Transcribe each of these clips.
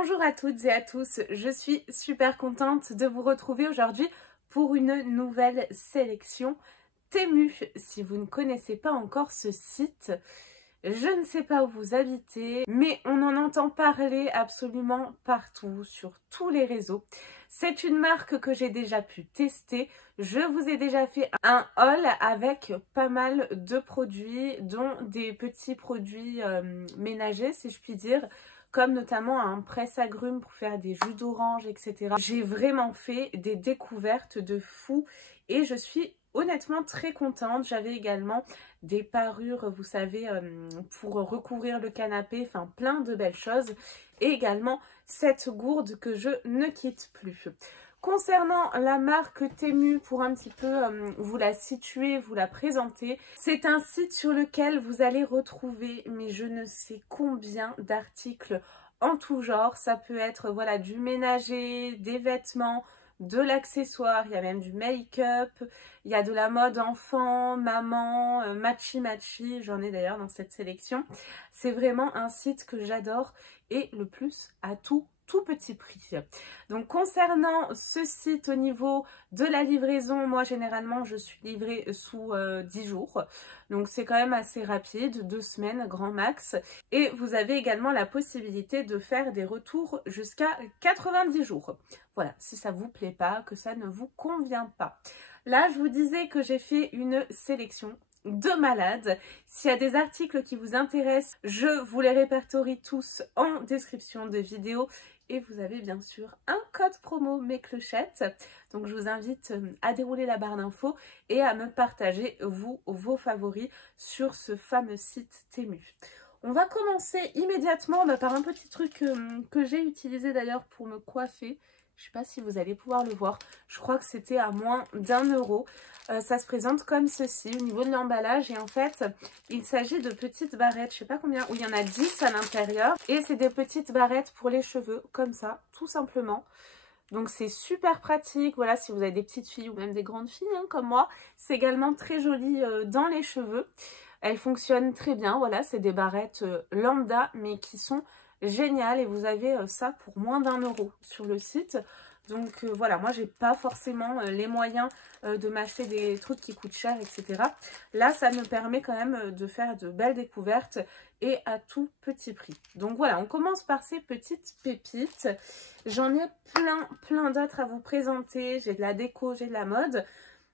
Bonjour à toutes et à tous, je suis super contente de vous retrouver aujourd'hui pour une nouvelle sélection Temu. Si vous ne connaissez pas encore ce site, je ne sais pas où vous habitez, mais on en entend parler absolument partout, sur tous les réseaux. C'est une marque que j'ai déjà pu tester. Je vous ai déjà fait un haul avec pas mal de produits, dont des petits produits ménagers, si je puis dire, comme notamment un presse-agrumes pour faire des jus d'orange, etc. J'ai vraiment fait des découvertes de fou et je suis honnêtement très contente. J'avais également des parures, vous savez, pour recouvrir le canapé, enfin plein de belles choses. Et également cette gourde que je ne quitte plus. Concernant la marque Temu, pour un petit peu vous la situer, vous la présenter, c'est un site sur lequel vous allez retrouver, mais je ne sais combien d'articles en tout genre. Ça peut être voilà, du ménager, des vêtements, de l'accessoire, il y a même du make-up, il y a de la mode enfant, maman, matchy, j'en ai d'ailleurs dans cette sélection. C'est vraiment un site que j'adore et le plus à tout petit prix. Donc concernant ce site au niveau de la livraison, moi généralement je suis livrée sous 10 jours. Donc c'est quand même assez rapide, 2 semaines grand max. Et vous avez également la possibilité de faire des retours jusqu'à 90 jours. Voilà, si ça ne vous plaît pas, que ça ne vous convient pas. Là, je vous disais que j'ai fait une sélection de malades. S'il y a des articles qui vous intéressent, je vous les répertorie tous en description de vidéo. Et vous avez bien sûr un code promo mes clochettes. Donc je vous invite à dérouler la barre d'infos et à me partager vos favoris sur ce fameux site Temu. On va commencer immédiatement par un petit truc que j'ai utilisé d'ailleurs pour me coiffer. Je ne sais pas si vous allez pouvoir le voir. Je crois que c'était à moins d'1 euro. Ça se présente comme ceci au niveau de l'emballage. Et en fait, il s'agit de petites barrettes. Je ne sais pas combien. Oui, il y en a 10 à l'intérieur. Et c'est des petites barrettes pour les cheveux. Comme ça, tout simplement. Donc c'est super pratique. Voilà, si vous avez des petites filles ou même des grandes filles hein, comme moi. C'est également très joli dans les cheveux. Elles fonctionnent très bien. Voilà, c'est des barrettes lambda mais qui sont génial et vous avez ça pour moins d'1 euro sur le site. Donc voilà, moi j'ai pas forcément les moyens de m'acheter des trucs qui coûtent cher, etc. Là, ça me permet quand même de faire de belles découvertes et à tout petit prix. Donc voilà, on commence par ces petites pépites. J'en ai plein d'autres à vous présenter. J'ai de la déco, j'ai de la mode.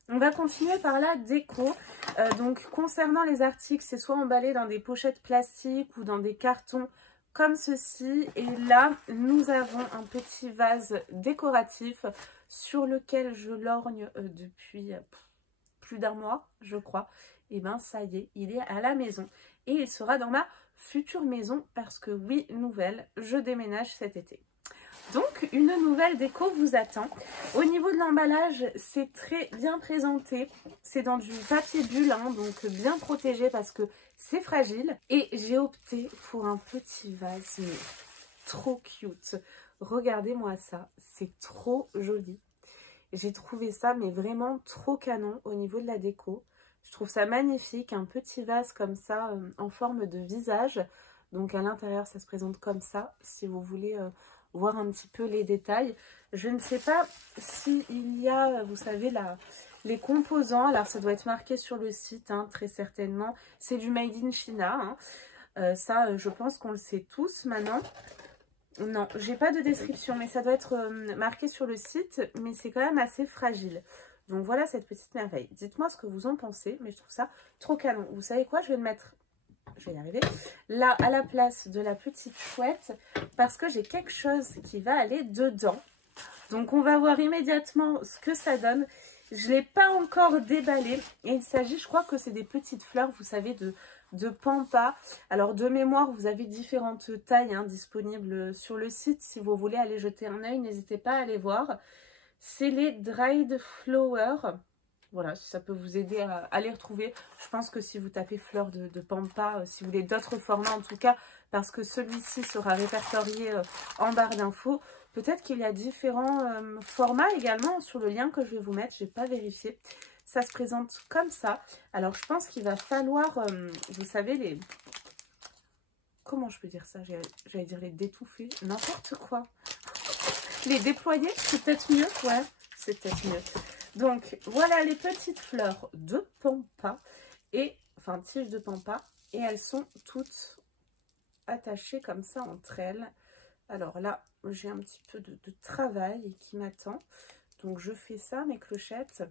On va continuer par la déco. Donc concernant les articles, c'est soit emballé dans des pochettes plastiques ou dans des cartons comme ceci. Et là, nous avons un petit vase décoratif sur lequel je lorgne depuis plus d'1 mois, je crois. Et bien, ça y est, il est à la maison. Et il sera dans ma future maison parce que oui, nouvelle, je déménage cet été. Donc, une nouvelle déco vous attend. Au niveau de l'emballage, c'est très bien présenté. C'est dans du papier bulle, hein, donc bien protégé parce que c'est fragile. Et j'ai opté pour un petit vase, mais trop cute. Regardez-moi ça, c'est trop joli. J'ai trouvé ça, mais vraiment trop canon au niveau de la déco. Je trouve ça magnifique, un petit vase comme ça, en forme de visage. Donc à l'intérieur, ça se présente comme ça, si vous voulez voir un petit peu les détails. Je ne sais pas s'il y a, vous savez, les composants. Alors ça doit être marqué sur le site, hein, très certainement. C'est du Made in China. Hein. Ça, je pense qu'on le sait tous maintenant. Non, j'ai pas de description, mais ça doit être marqué sur le site. Mais c'est quand même assez fragile. Donc voilà cette petite merveille. Dites-moi ce que vous en pensez, mais je trouve ça trop canon. Vous savez quoi? Je vais le mettre... Je vais y arriver. Là, à la place de la petite chouette, parce que j'ai quelque chose qui va aller dedans. Donc, on va voir immédiatement ce que ça donne. Je ne l'ai pas encore déballé. Et il s'agit, je crois que c'est des petites fleurs, vous savez, de pampa. Alors, de mémoire, vous avez différentes tailles hein, disponibles sur le site. Si vous voulez aller jeter un œil, n'hésitez pas à aller voir. C'est les Dried Flowers. Voilà, si ça peut vous aider à les retrouver. Je pense que si vous tapez fleurs de pampa, si vous voulez d'autres formats en tout cas, parce que celui-ci sera répertorié en barre d'infos. Peut-être qu'il y a différents formats également sur le lien que je vais vous mettre. Je n'ai pas vérifié. Ça se présente comme ça. Alors, je pense qu'il va falloir, vous savez, comment je peux dire ça? J'allais dire les détouffer, n'importe quoi. Les déployer, c'est peut-être mieux, ouais, c'est peut-être mieux. Donc, voilà les petites fleurs de pampa, et, enfin, tiges de pampa, et elles sont toutes attachées comme ça entre elles. Alors là, j'ai un petit peu de travail qui m'attend. Donc, je fais ça, mes clochettes,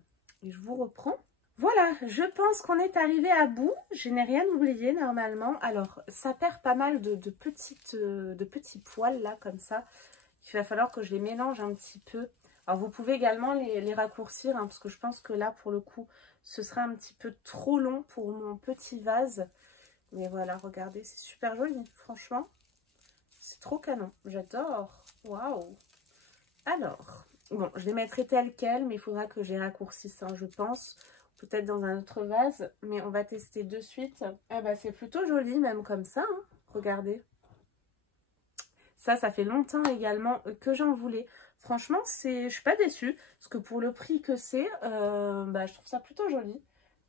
et je vous reprends. Voilà, je pense qu'on est arrivé à bout. Je n'ai rien oublié normalement. Alors, ça perd pas mal de petits poils là, comme ça. Il va falloir que je les mélange un petit peu. Alors, vous pouvez également les raccourcir, hein, parce que je pense que là, pour le coup, ce sera un petit peu trop long pour mon petit vase. Mais voilà, regardez, c'est super joli, franchement. C'est trop canon, j'adore. Waouh! Alors, bon, je les mettrai tel quel, mais il faudra que j'ai raccourci ça, je pense. Peut-être dans un autre vase, mais on va tester de suite. Eh ben, c'est plutôt joli, même comme ça, hein. Regardez. Ça fait longtemps également que j'en voulais. Franchement, je suis pas déçue, parce que pour le prix que c'est, je trouve ça plutôt joli.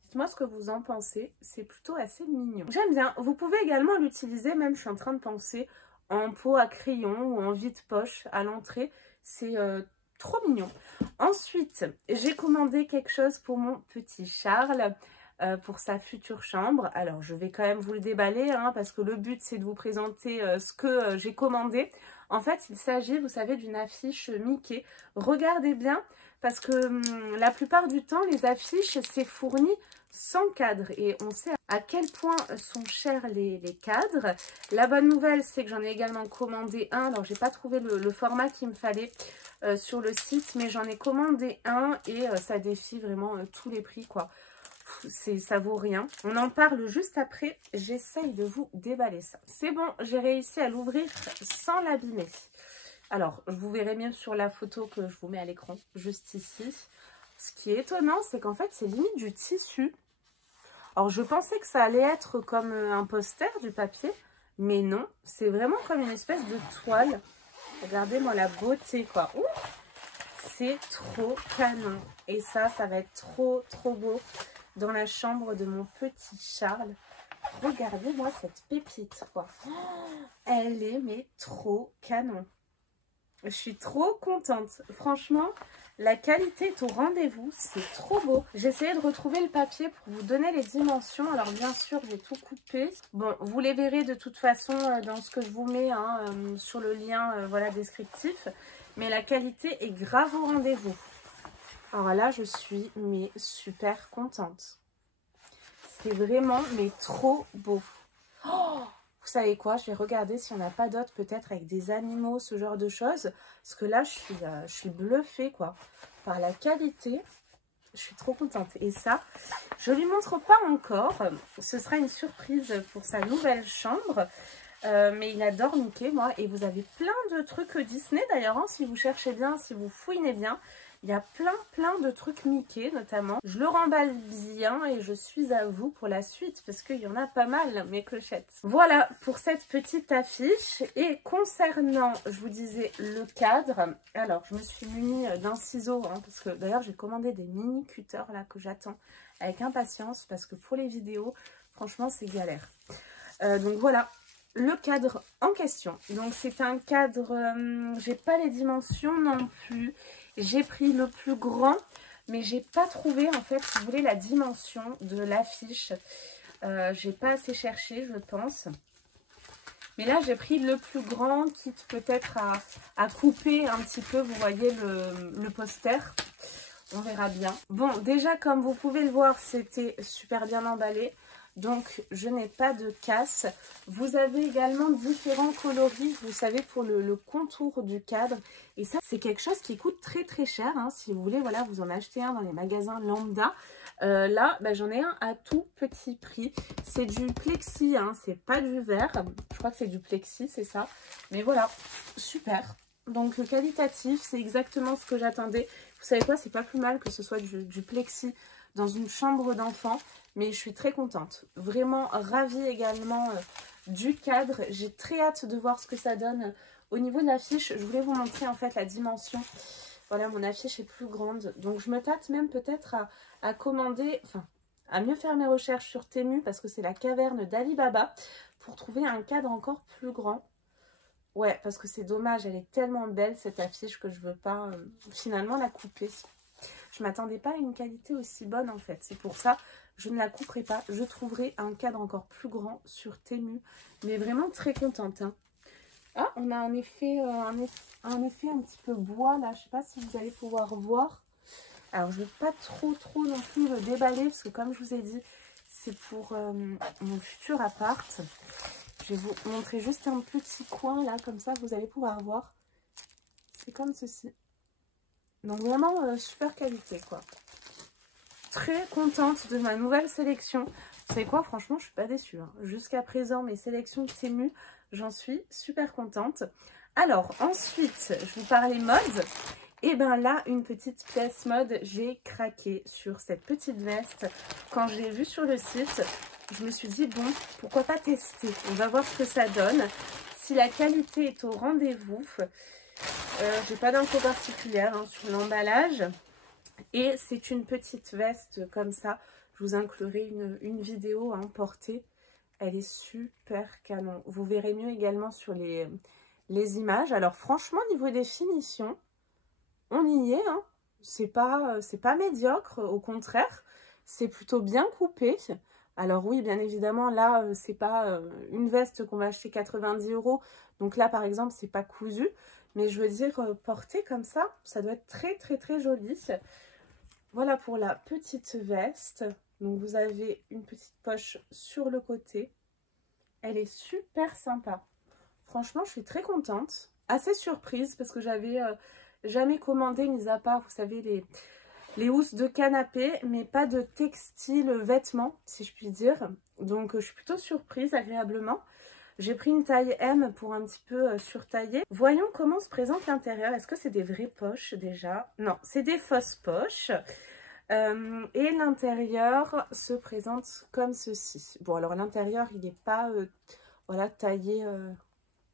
Dites-moi ce que vous en pensez, c'est plutôt assez mignon. J'aime bien. Vous pouvez également l'utiliser, même je suis en train de penser, en pot à crayon ou en vide-poche à l'entrée. C'est trop mignon. Ensuite, j'ai commandé quelque chose pour mon petit Charles, pour sa future chambre. Alors, je vais quand même vous le déballer, hein, parce que le but, c'est de vous présenter ce que j'ai commandé. En fait, il s'agit, vous savez, d'une affiche Mickey. Regardez bien, parce que la plupart du temps, les affiches, c'est fourni sans cadre. Et on sait à quel point sont chers les cadres. La bonne nouvelle, c'est que j'en ai également commandé un. Alors, j'ai pas trouvé le format qu'il me fallait sur le site, mais j'en ai commandé un et ça défie vraiment tous les prix, quoi. Ça vaut rien. On en parle juste après. J'essaye de vous déballer ça. C'est bon, j'ai réussi à l'ouvrir sans l'abîmer. Alors, vous verrez mieux sur la photo que je vous mets à l'écran, juste ici. Ce qui est étonnant, c'est qu'en fait, c'est limite du tissu. Alors, je pensais que ça allait être comme un poster, du papier. Mais non, c'est vraiment comme une espèce de toile. Regardez-moi la beauté, quoi. C'est trop canon. Et ça va être trop, trop beau dans la chambre de mon petit Charles. Regardez-moi cette pépite, quoi. Elle est, mais trop canon. Je suis trop contente. Franchement, la qualité est au rendez-vous. C'est trop beau. J'ai essayé de retrouver le papier pour vous donner les dimensions. Alors, bien sûr, j'ai tout coupé. Bon, vous les verrez de toute façon dans ce que je vous mets, hein, sur le lien voilà, descriptif. Mais la qualité est grave au rendez-vous. Alors là, je suis mais super contente. C'est vraiment mais trop beau. Oh, vous savez quoi? Je vais regarder s'il n'y en a pas d'autres, peut-être avec des animaux, ce genre de choses. Parce que là, je suis bluffée, quoi. Par la qualité, je suis trop contente. Et ça, je ne lui montre pas encore. Ce sera une surprise pour sa nouvelle chambre. Mais il adore Mickey, moi. Et vous avez plein de trucs Disney, d'ailleurs, hein, si vous cherchez bien, si vous fouinez bien. Il y a plein de trucs Mickey, notamment. Je le remballe bien et je suis à vous pour la suite, parce qu'il y en a pas mal, mes clochettes. Voilà pour cette petite affiche. Et concernant, je vous disais, le cadre. Alors, je me suis munie d'un ciseau, hein, parce que d'ailleurs, j'ai commandé des mini cutters, là, que j'attends avec impatience, parce que pour les vidéos, franchement, c'est galère. Donc voilà. Le cadre en question. Donc c'est un cadre, j'ai pas les dimensions non plus. J'ai pris le plus grand, mais j'ai pas trouvé en fait, si vous voulez, la dimension de l'affiche. J'ai pas assez cherché, je pense. Mais là, j'ai pris le plus grand, quitte peut-être à couper un petit peu, vous voyez, le poster. On verra bien. Bon, déjà, comme vous pouvez le voir, c'était super bien emballé. Donc, je n'ai pas de casse. Vous avez également différents coloris, vous savez, pour le contour du cadre. Et ça, c'est quelque chose qui coûte très très cher. Hein. Si vous voulez, voilà, vous en achetez un dans les magasins lambda. Là, j'en ai un à tout petit prix. C'est du plexi, hein, c'est pas du verre. Je crois que c'est du plexi, c'est ça. Mais voilà, super. Donc, qualitatif, c'est exactement ce que j'attendais. Vous savez quoi, c'est pas plus mal que ce soit du plexi dans une chambre d'enfant. Mais je suis très contente. Vraiment ravie également du cadre. J'ai très hâte de voir ce que ça donne au niveau de l'affiche. Je voulais vous montrer en fait la dimension. Voilà, mon affiche est plus grande. Donc je me tâte même peut-être à commander, enfin à mieux faire mes recherches sur Temu parce que c'est la caverne d'Ali Baba pour trouver un cadre encore plus grand. Ouais, parce que c'est dommage, elle est tellement belle cette affiche que je veux pas finalement la couper. Je m'attendais pas à une qualité aussi bonne en fait. C'est pour ça, je ne la couperai pas. Je trouverai un cadre encore plus grand sur Temu. Mais vraiment très contente. Hein. Ah, on a un effet un petit peu bois là. Je sais pas si vous allez pouvoir voir. Alors, je ne veux pas trop non plus le déballer parce que comme je vous ai dit, c'est pour mon futur appart. Je vais vous montrer juste un petit coin là, comme ça vous allez pouvoir voir. C'est comme ceci. Donc vraiment super qualité quoi. Très contente de ma nouvelle sélection. Vous savez quoi, franchement je suis pas déçue. Hein. Jusqu'à présent mes sélections Temu, j'en suis super contente. Alors ensuite je vous parlais mode. Et bien là une petite pièce mode, j'ai craqué sur cette petite veste. Quand je l'ai vue sur le site, je me suis dit bon pourquoi pas tester. On va voir ce que ça donne. Si la qualité est au rendez-vous. J'ai pas d'infos particulières hein, sur l'emballage. Et c'est une petite veste comme ça. Je vous inclurai une vidéo hein, portée. Elle est super canon. Vous verrez mieux également sur les images. Alors franchement, niveau des finitions, on y est. Hein. C'est pas médiocre. Au contraire, c'est plutôt bien coupé. Alors oui, bien évidemment, là, c'est pas une veste qu'on va acheter 90 €. Donc là, par exemple, c'est pas cousu. Mais je veux dire, porter comme ça doit être très joli. Voilà pour la petite veste. Donc vous avez une petite poche sur le côté. Elle est super sympa. Franchement, je suis très contente. Assez surprise parce que j'avais jamais commandé, mis à part, vous savez, les housses de canapé, mais pas de textile vêtements, si je puis dire. Donc je suis plutôt surprise agréablement. J'ai pris une taille M pour un petit peu surtailler. Voyons comment se présente l'intérieur. Est-ce que c'est des vraies poches déjà? Non, c'est des fausses poches. Et l'intérieur se présente comme ceci. Bon, alors l'intérieur, il n'est pas voilà, taillé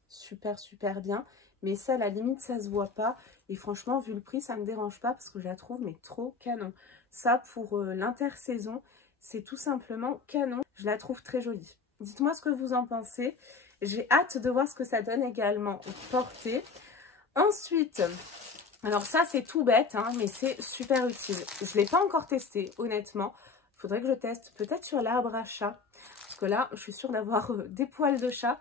super bien. Mais ça, à la limite, ça se voit pas. Et franchement, vu le prix, ça me dérange pas parce que je la trouve mais trop canon. Ça, pour l'intersaison, c'est tout simplement canon. Je la trouve très jolie. Dites-moi ce que vous en pensez. J'ai hâte de voir ce que ça donne également porté. Ensuite, alors ça c'est tout bête, hein, mais c'est super utile. Je ne l'ai pas encore testé, honnêtement. Il faudrait que je teste peut-être sur l'arbre à chat. Parce que là, je suis sûre d'avoir des poils de chat.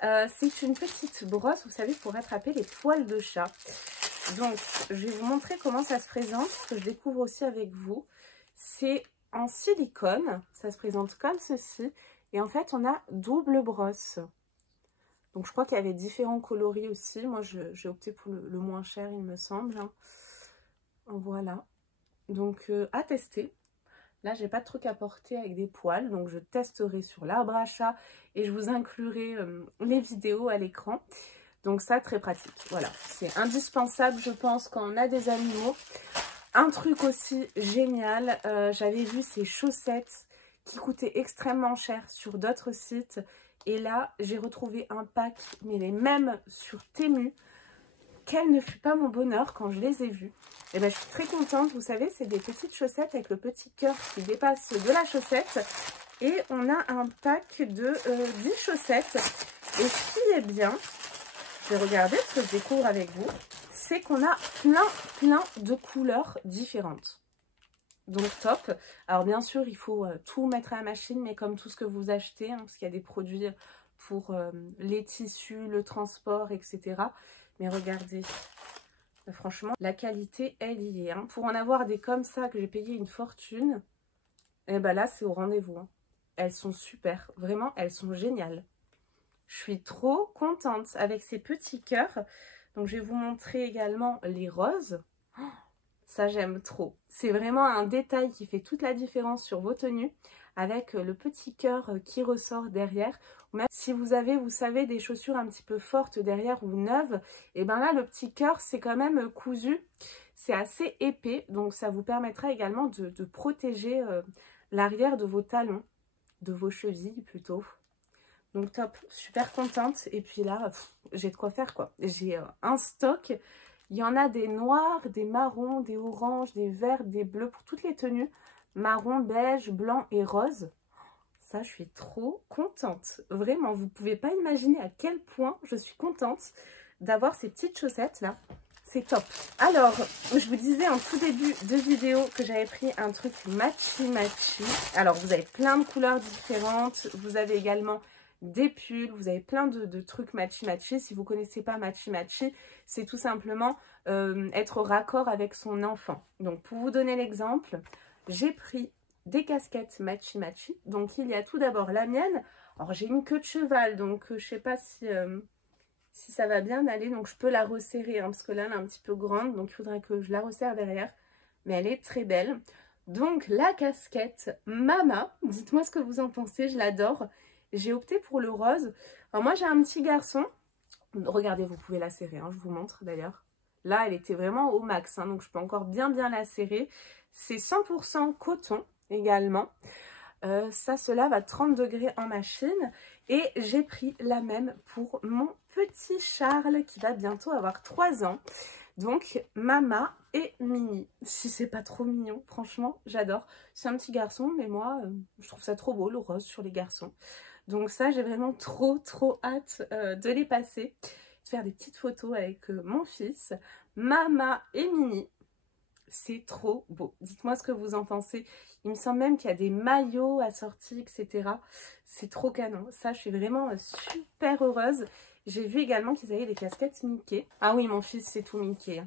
C'est une petite brosse, vous savez, pour attraper les poils de chat. Donc, je vais vous montrer comment ça se présente, ce que je découvre aussi avec vous. C'est en silicone, ça se présente comme ceci. Et en fait, on a double brosse. Donc, je crois qu'il y avait différents coloris aussi. Moi, j'ai opté pour le moins cher, il me semble. Hein. Voilà. Donc, à tester. Là, j'ai pas de truc à porter avec des poils. Donc, je testerai sur l'arbre à chat. Et je vous inclurai les vidéos à l'écran. Donc, ça, très pratique. Voilà. C'est indispensable, je pense, quand on a des animaux. Un truc aussi génial. J'avais vu ces chaussettes qui coûtaient extrêmement cher sur d'autres sites. Et là, j'ai retrouvé un pack, mais les mêmes sur Temu. Quel ne fut pas mon bonheur quand je les ai vus. Et ben, je suis très contente. Vous savez, c'est des petites chaussettes avec le petit cœur qui dépasse de la chaussette. Et on a un pack de 10 chaussettes. Et ce qui est bien, je vais regarder ce que je découvre avec vous, c'est qu'on a plein de couleurs différentes. Donc top. Alors bien sûr, il faut tout mettre à la machine, mais comme tout ce que vous achetez, hein, parce qu'il y a des produits pour les tissus, le transport, etc. Mais regardez, franchement, la qualité, elle y est. Hein. Pour en avoir des comme ça, que j'ai payé une fortune, et ben là, c'est au rendez-vous. Hein. Elles sont super. Vraiment, elles sont géniales. Je suis trop contente avec ces petits cœurs. Donc, je vais vous montrer également les roses. Oh, ça, j'aime trop. C'est vraiment un détail qui fait toute la différence sur vos tenues avec le petit cœur qui ressort derrière. Ou même si vous avez, vous savez, des chaussures un petit peu fortes derrière ou neuves, et bien là, le petit cœur, c'est quand même cousu. C'est assez épais, donc ça vous permettra également de protéger l'arrière de vos talons, de vos chevilles plutôt. Donc top, super contente. Et puis là, j'ai de quoi faire quoi. J'ai un stock. Il y en a des noirs, des marrons, des oranges, des verts, des bleus pour toutes les tenues. marron, beige, blanc et rose. Ça, je suis trop contente. Vraiment, vous ne pouvez pas imaginer à quel point je suis contente d'avoir ces petites chaussettes là. C'est top. Alors, je vous disais en tout début de vidéo que j'avais pris un truc matchy matchy. Alors, vous avez plein de couleurs différentes. Vous avez également des pulls. Vous avez plein de trucs matchy matchy. Si vous ne connaissez pas matchy matchy, c'est tout simplement être raccord avec son enfant. Donc, pour vous donner l'exemple, j'ai pris des casquettes matchy matchy. Donc, il y a tout d'abord la mienne. Alors, j'ai une queue de cheval, donc je ne sais pas si ça va bien aller, donc je peux la resserrer, hein, parce que là, elle est un petit peu grande, donc il faudrait que je la resserre derrière. Mais elle est très belle. Donc, la casquette Mama, dites-moi ce que vous en pensez, je l'adore. J'ai opté pour le rose. Alors, moi, j'ai un petit garçon. Regardez, vous pouvez la serrer, hein, je vous montre d'ailleurs. Là, elle était vraiment au max, hein, donc je peux encore bien la serrer. C'est 100% coton également. Ça se lave à 30 degrés en machine. Et j'ai pris la même pour mon petit Charles qui va bientôt avoir 3 ans. Donc, Mama et Mini. Si c'est pas trop mignon, franchement, j'adore. C'est un petit garçon, mais moi, je trouve ça trop beau, le rose sur les garçons. Donc ça, j'ai vraiment trop hâte de les passer. De faire des petites photos avec mon fils, Mama et Mini. C'est trop beau. Dites-moi ce que vous en pensez. Il me semble même qu'il y a des maillots assortis, etc. C'est trop canon. Ça, je suis vraiment super heureuse. J'ai vu également qu'ils avaient des casquettes Mickey. Ah oui, mon fils, c'est tout Mickey.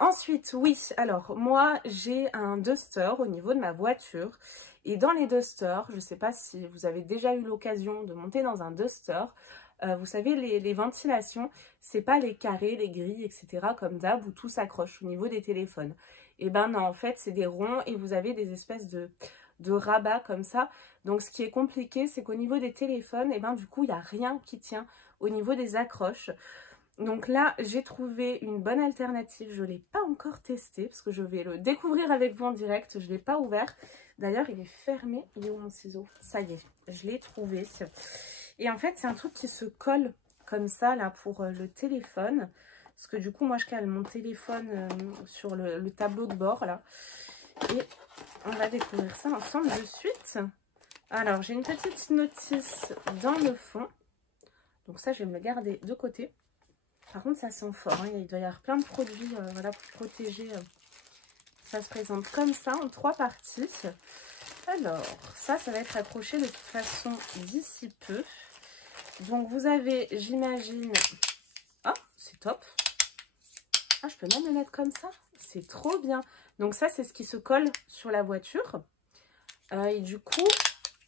Ensuite, oui, alors, moi, j'ai un duster au niveau de ma voiture. Et dans les dusters, je ne sais pas si vous avez déjà eu l'occasion de monter dans un duster. Vous savez, les ventilations, c'est pas les carrés, les grilles, etc. comme d'hab où tout s'accroche au niveau des téléphones. Et ben non, en fait, c'est des ronds et vous avez des espèces de rabats comme ça. Donc, ce qui est compliqué, c'est qu'au niveau des téléphones, et ben du coup, il n'y a rien qui tient au niveau des accroches. Donc là, j'ai trouvé une bonne alternative. Je ne l'ai pas encore testé parce que je vais le découvrir avec vous en direct. Je ne l'ai pas ouvert. D'ailleurs, il est fermé. Il est où mon ciseau? Ça y est, je l'ai trouvé. Et en fait, c'est un truc qui se colle comme ça là pour le téléphone. Parce que du coup, moi, je cale mon téléphone sur le tableau de bord là. Et on va découvrir ça ensemble de suite. Alors, j'ai une petite notice dans le fond. Donc ça, je vais me le garder de côté. Par contre, ça sent fort. Hein. Il doit y avoir plein de produits voilà, pour protéger. Ça se présente comme ça en 3 parties. Alors, ça va être accroché de toute façon d'ici peu. Donc, vous avez, j'imagine... Ah, c'est top. Ah, je peux même le mettre comme ça. C'est trop bien. Donc, ça, c'est ce qui se colle sur la voiture. Et du coup,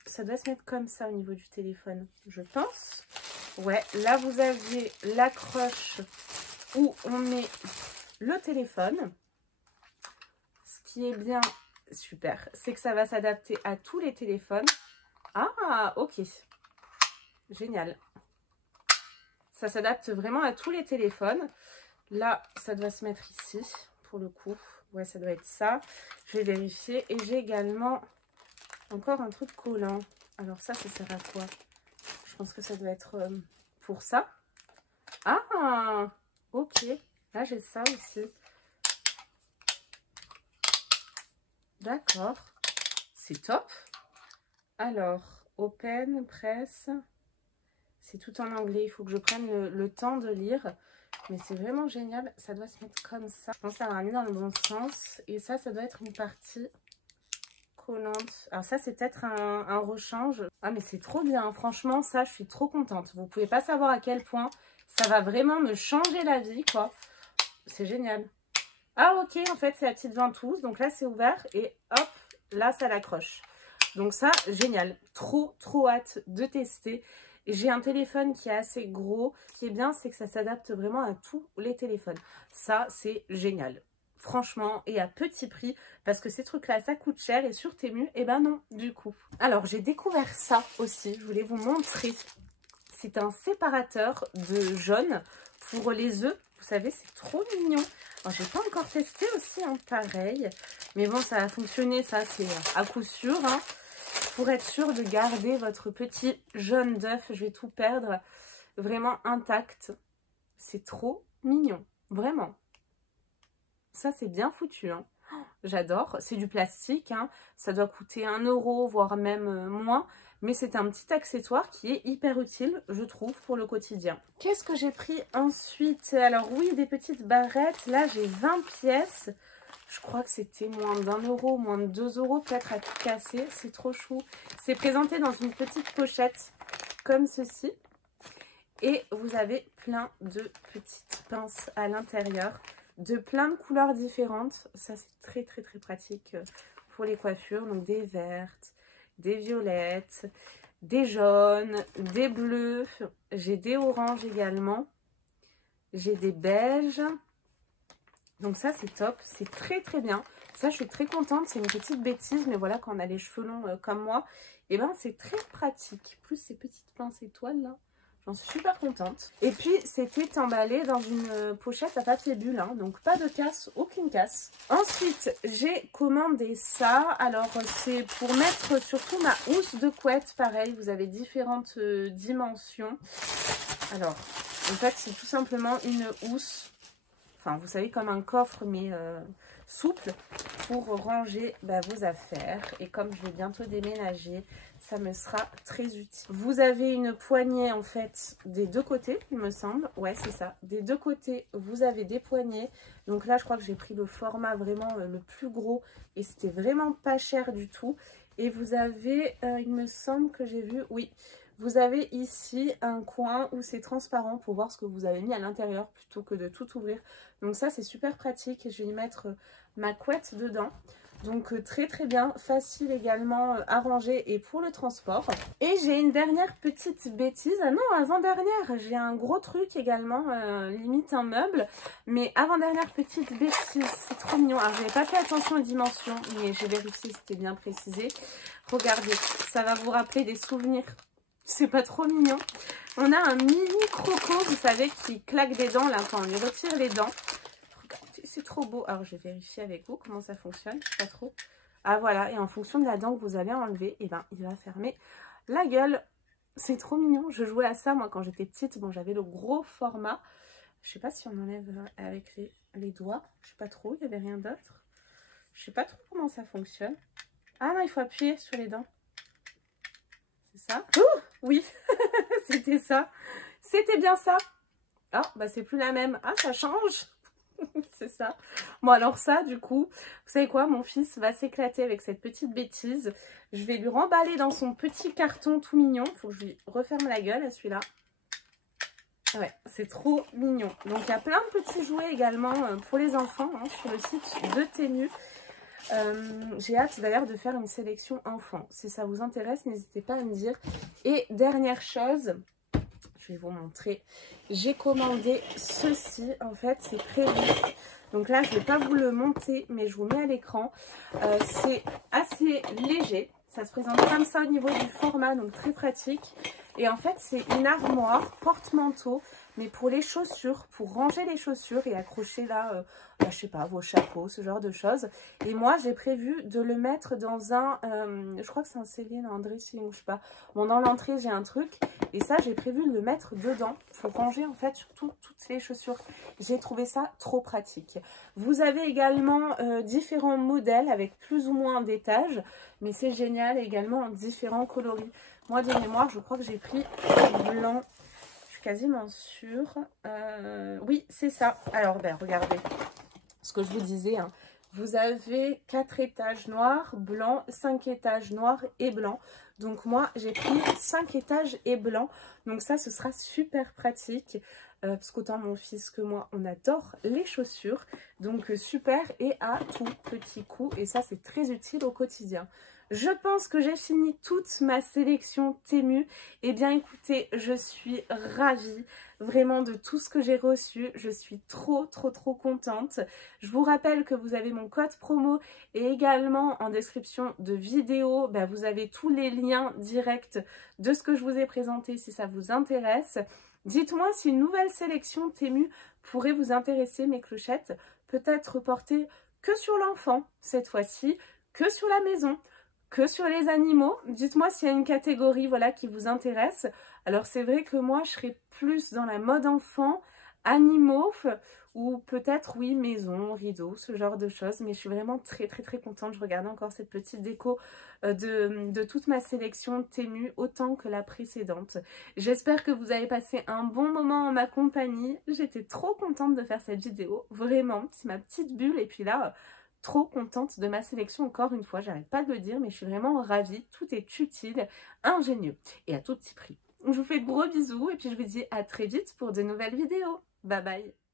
ça doit se mettre comme ça au niveau du téléphone, je pense. Ouais, là, vous avez l'accroche où on met le téléphone. Ce qui est bien, super, c'est que ça va s'adapter à tous les téléphones. Ah, ok. Génial. Ça s'adapte vraiment à tous les téléphones. Là, ça doit se mettre ici, pour le coup. Ouais, ça doit être ça. Je vais vérifier. Et j'ai également encore un truc collant. Alors ça sert à quoi? Je pense que ça doit être pour ça. Ah, ok. Là, j'ai ça aussi. D'accord. C'est top. Alors, open, press. C'est tout en anglais. Il faut que je prenne le temps de lire. Mais c'est vraiment génial. Ça doit se mettre comme ça. Je pense que ça va aller dans le bon sens. Et ça doit être une partie collante. Alors ça, c'est peut-être un rechange. Ah, mais c'est trop bien. Franchement, ça, je suis trop contente. Vous pouvez pas savoir à quel point ça va vraiment me changer la vie, quoi. C'est génial. Ah, ok. En fait, c'est la petite ventouse. Donc là, c'est ouvert. Et hop, là, ça l'accroche. Donc ça, génial. Trop hâte de tester. J'ai un téléphone qui est assez gros. Ce qui est bien, c'est que ça s'adapte vraiment à tous les téléphones. Ça, c'est génial. Franchement, et à petit prix, parce que ces trucs-là, ça coûte cher. Et sur Temu, eh ben non, du coup. Alors, j'ai découvert ça aussi. Je voulais vous montrer. C'est un séparateur de jaune pour les œufs. Vous savez, c'est trop mignon. Alors, j'ai pas encore testé aussi, hein, pareil. Mais bon, ça a fonctionné, ça, c'est à coup sûr, hein. Pour être sûr de garder votre petit jaune d'œuf, je vais tout perdre vraiment intact. C'est trop mignon, vraiment. Ça, c'est bien foutu, hein. j'adore. C'est du plastique, hein. Ça doit coûter 1 €, voire même moins. Mais c'est un petit accessoire qui est hyper utile, je trouve, pour le quotidien. Qu'est-ce que j'ai pris ensuite? Alors oui, des petites barrettes. Là, j'ai 20 pièces. Je crois que c'était moins d'1 €, moins de 2 € peut-être à tout casser. C'est trop chou. C'est présenté dans une petite pochette comme ceci. Et vous avez plein de petites pinces à l'intérieur, de plein de couleurs différentes. Ça, c'est très très très pratique pour les coiffures. Donc des vertes, des violettes, des jaunes, des bleus. J'ai des oranges également. J'ai des beiges. Donc ça, c'est top. C'est très très bien. Ça, je suis très contente. C'est une petite bêtise. Mais voilà, quand on a les cheveux longs comme moi, et ben c'est très pratique. Plus ces petites pinces étoiles là. J'en suis super contente. Et puis, c'était emballé dans une pochette à papier bulle. Hein, donc, pas de casse, aucune casse. Ensuite, j'ai commandé ça. Alors, c'est pour mettre surtout ma housse de couette. Pareil, vous avez différentes dimensions. Alors, en fait, c'est tout simplement une housse. Enfin, vous savez, comme un coffre, mais souple, pour ranger vos affaires. Et comme je vais bientôt déménager, ça me sera très utile. Vous avez une poignée, en fait, des deux côtés, il me semble. Ouais, c'est ça. Des deux côtés, vous avez des poignées. Donc là, je crois que j'ai pris le format vraiment le plus gros. Et c'était vraiment pas cher du tout. Et vous avez, il me semble que j'ai vu, oui... Vous avez ici un coin où c'est transparent pour voir ce que vous avez mis à l'intérieur plutôt que de tout ouvrir. Donc ça, c'est super pratique. Je vais y mettre ma couette dedans. Donc très très bien, facile également à ranger et pour le transport. Et j'ai une dernière petite bêtise. Ah non, avant-dernière, j'ai un gros truc également, limite un meuble. Mais avant-dernière petite bêtise, c'est trop mignon. Alors, je n'avais pas fait attention aux dimensions, mais j'ai vérifié, c'était bien précisé. Regardez, ça va vous rappeler des souvenirs. C'est pas trop mignon. On a un mini croco, vous savez, qui claque des dents là quand on lui retire les dents. Regardez, c'est trop beau. Alors, je vais vérifier avec vous comment ça fonctionne. Je sais pas trop. Ah, voilà. Et en fonction de la dent que vous allez enlever, et ben, il va fermer la gueule. C'est trop mignon. Je jouais à ça, moi, quand j'étais petite. Bon, j'avais le gros format. Je sais pas si on enlève avec les doigts. Je sais pas trop. Il y avait rien d'autre. Je sais pas trop comment ça fonctionne. Ah non, il faut appuyer sur les dents. C'est ça? Ouh, oui, c'était ça. C'était bien ça. Ah, bah c'est plus la même. Ah, ça change. C'est ça. Bon, alors ça, du coup, vous savez quoi? Mon fils va s'éclater avec cette petite bêtise. Je vais lui remballer dans son petit carton tout mignon. Il faut que je lui referme la gueule à celui-là. Ouais, c'est trop mignon. Donc, il y a plein de petits jouets également pour les enfants hein, sur le site de Temu. J'ai hâte d'ailleurs de faire une sélection enfant. Si ça vous intéresse, n'hésitez pas à me dire. Et dernière chose, je vais vous montrer. J'ai commandé ceci. En fait, c'est prévu. Donc là, je ne vais pas vous le monter, mais je vous mets à l'écran. C'est assez léger. Ça se présente comme ça au niveau du format, donc très pratique. Et en fait, c'est une armoire porte-manteau, mais pour les chaussures, pour ranger les chaussures et accrocher là, je sais pas, vos chapeaux, ce genre de choses. Et moi, j'ai prévu de le mettre dans un, je crois que c'est un cellier, un dressing, ou je sais pas. Bon, dans l'entrée, j'ai un truc. Et ça, j'ai prévu de le mettre dedans pour ranger en fait surtout toutes les chaussures. J'ai trouvé ça trop pratique. Vous avez également différents modèles avec plus ou moins d'étages, mais c'est génial également en différents coloris. Moi, de mémoire, je crois que j'ai pris blanc. Je suis quasiment sûre. Oui, c'est ça. Alors, ben, regardez ce que je vous disais. Hein. Vous avez 4 étages noirs, blanc, 5 étages noirs et blanc. Donc, moi, j'ai pris 5 étages et blanc. Donc, ça, ce sera super pratique. Parce qu'autant mon fils que moi, on adore les chaussures. Donc, super et à tout petit coup. Et ça, c'est très utile au quotidien. Je pense que j'ai fini toute ma sélection Temu. Eh bien écoutez, je suis ravie vraiment de tout ce que j'ai reçu. Je suis trop contente. Je vous rappelle que vous avez mon code promo et également en description de vidéo, vous avez tous les liens directs de ce que je vous ai présenté si ça vous intéresse. Dites-moi si une nouvelle sélection Temu pourrait vous intéresser, mes clochettes. Peut-être portée que sur l'enfant cette fois-ci, que sur la maison, que sur les animaux. Dites-moi s'il y a une catégorie voilà, qui vous intéresse. Alors c'est vrai que moi je serais plus dans la mode enfant animaux ou peut-être, oui, maison, rideaux, ce genre de choses. Mais je suis vraiment très contente. Je regardais encore cette petite déco de toute ma sélection Temu, autant que la précédente. J'espère que vous avez passé un bon moment en ma compagnie. J'étais trop contente de faire cette vidéo, vraiment. C'est ma petite bulle et puis là... trop contente de ma sélection encore une fois, j'arrête pas de le dire, mais je suis vraiment ravie, tout est utile, ingénieux et à tout petit prix. Je vous fais de gros bisous et puis je vous dis à très vite pour de nouvelles vidéos. Bye bye.